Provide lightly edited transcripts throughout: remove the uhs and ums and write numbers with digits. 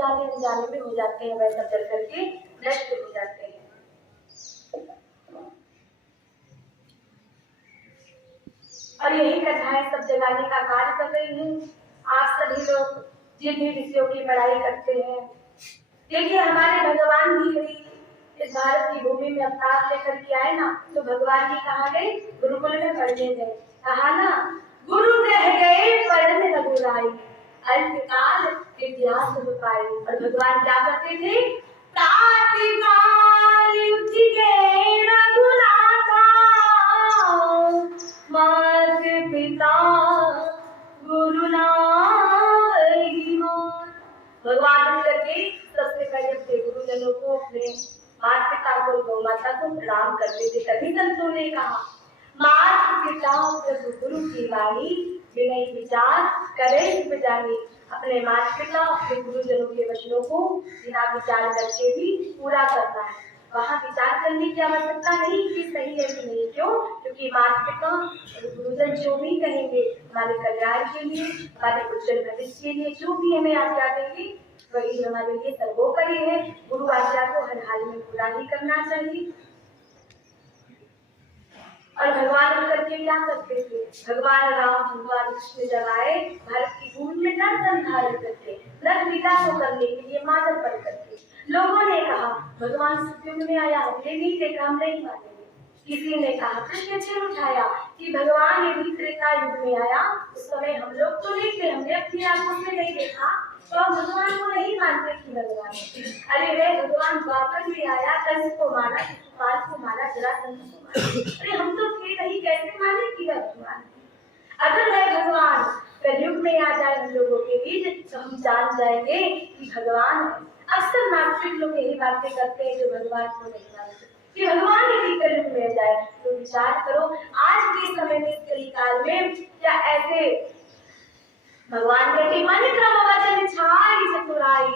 जाने अनजाने में हो जाते हैं, वह सब जल करके नष्ट हो जाते हैं। और यही कथाएं सब जगाने का कार्य कर रही हैं। आप सभी लोग जिन भी विषयों की पढ़ाई करते हैं, देखिए हमारे भगवान भी यदि इस भारत की भूमि में अवतार लेकर के आए ना, तो भगवान जी कहाँ गए? गुरुकुल में पढ़ने गए। कहा ना, गुरु रह गए पढ़न रघुराई, अल्पकाल इतिहास पाई। और भगवान क्या करते थे? प्रातःकाल उठ गए रघुनाथा, मात पिता गुरु नाहि मान। भगवान उठ करके सबसे पहले अपने गुरुजनों को, अपने माता पिता को, गौ माता को प्रणाम करते थे। तभी संतों ने कहा, मात पिता प्रभु गुरु की वाणी, विनय विचार करे जानी। अपने माता पिता, अपने गुरुजनों के वचनों को बिना विचार करके भी पूरा करना है। वहाँ विचार करने की आवश्यकता नहीं कि सही है कि नहीं। क्यों? क्योंकि माता पिता और गुरुजन जो भी कहेंगे हमारे कल्याण के लिए, हमारे उज्जवल भविष्य के लिए, जो भी हमें आज्ञा देंगे वही हमारे लिए सर्वोपरि है। गुरु आज्ञा को हर हाल में पूरा ही करना चाहिए। और भगवान करके क्या करते थे? भगवान राम, भगवान कृष्ण जब आए भारत की भूमि में नर धारण करके, नर पिता को करने के लिए मानव बन करके, लोगों ने कहा भगवान सतयुग में आया, हमने नहीं देखा, हम नहीं मानेंगे। किसी ने कहा, प्रश्न चिन्ह उठाया कि भगवान यदि त्रेता युग में आया उस समय हम लोग तो नहीं थे, हमने अपनी आंखों से नहीं देखा, तो हम भगवान को नहीं मानते कि भगवान है। अरे वे भगवान द्वापर में आया, कंस को मारा, शिशुपाल को मारा, जरासंध को मारा। अरे हम तो थे नहीं, कैसे माने कि वह भगवान? अगर वह भगवान कलयुग में आ जाए हम लोगों के बीच, तो हम जान जाएंगे कि भगवान है। अक्सर नास्तिक लोग यही बातें करते हैं जो भगवान को नहीं मानते, कि भगवान यदि कलयुग में जाए तो विचार करो आज के समय में, कलिकाल में, क्या ऐसे भगवान कहते मन क्रम वचन छाई चतुराई,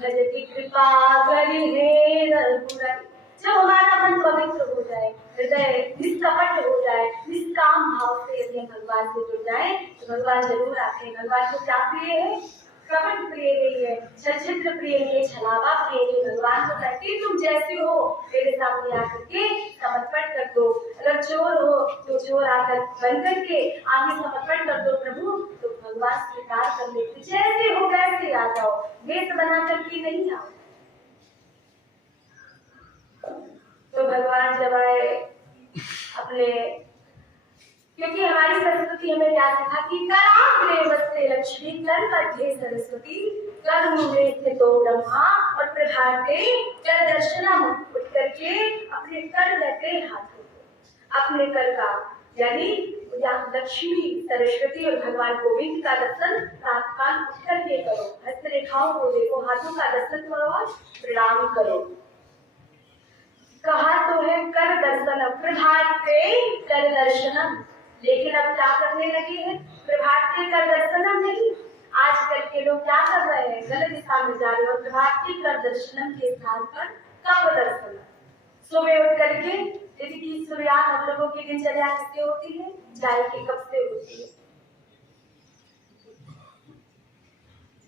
भजति कृपा करि हे रघुराई। जब हमारा मन पवित्र हो जाए, हृदय निष्कपट हो जाए, निष्काम भाव से यदि हम भगवान से जुड़ जाए तो भगवान जरूर आते हैं। भगवान को क्या प्रिय है? कपट प्रिय नहीं है, छछिद्र प्रिय नहीं है, छलावा प्रिय नहीं। भगवान को कहते तुम जैसे हो मेरे सामने आकर के समर्पण कर दो। अगर चोर हो तो चोर आकर बन करके आगे समर्पण कर दो प्रभु, तो भगवान स्वीकार कर लेते। जैसे हो वैसे आ जाओ, वेश बना करके नहीं आओ। तो भगवान जब आए अपने, क्योंकि हमारी संस्कृति हमें क्या सिखा कि कराग्रे वस्ते लक्ष्मी, कर मध्ये सरस्वती, कर मूले स्थितो ब्रह्मा, और प्रभाते कर दर्शनम। उठ करके अपने कर देते हाथों को, अपने कर का यानी लक्ष्मी, सरस्वती और भगवान गोविंद का दर्शन प्रातःकाल उठ करके करो। हस्तरेखाओं को देखो, हाथों का दर्शन करो और प्रणाम करो। कहा तो है कर दर्शनम, प्रभाते कर दर्शनम, लेकिन अब क्या करने लगे हैं? प्रभाते कर दर्शनम नहीं, आजकल के लोग क्या कर रहे हैं? गलत दिशा में जा रहे हो। प्रभाते कर दर्शनम के स्थान पर कब दर्शन? सुबह उठ करके, यदि कि शुरुआत हम लोगों की दिनचर्या किससे होती है? चाय के कप से होती है।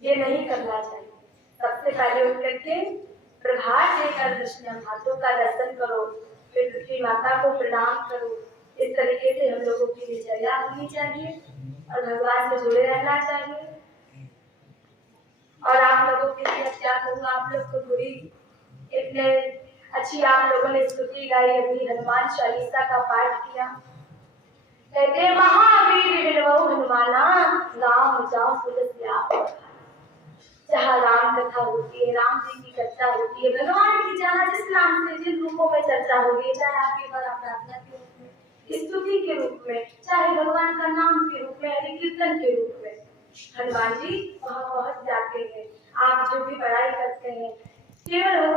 ये नहीं करना चाहिए। सबसे पहले उठ करके प्रभात देकर दर्शन, हाथों का दर्शन करो, फिर पृथ्वी माता को प्रणाम करो। इस तरीके से हम लोगों की दिनचर्या होनी चाहिए और भगवान से जुड़े रहना चाहिए। और आप लोगों के लिए क्या कहूँगा, आप लोग को थोड़ी इतने अच्छी आप लोगों ने स्तुति गाई, अभी हनुमान चालीसा का पाठ किया। कहते महावीर विनवो हनुमाना, राम जाओ तुलसी आप। जहाँ राम कथा होती है, राम जी की चर्चा होती है, भगवान की जहाँ जिस नाम से जिन रूपों में चर्चा हो रही है, चाहे आपके द्वारा प्रार्थना के रूप में, स्तुति के रूप में, चाहे भगवान का नाम के रूप में, हरि कीर्तन के रूप में, हनुमान जी वहाँ पहुँच जाते हैं। आप जो भी पढ़ाई करते हैं केवल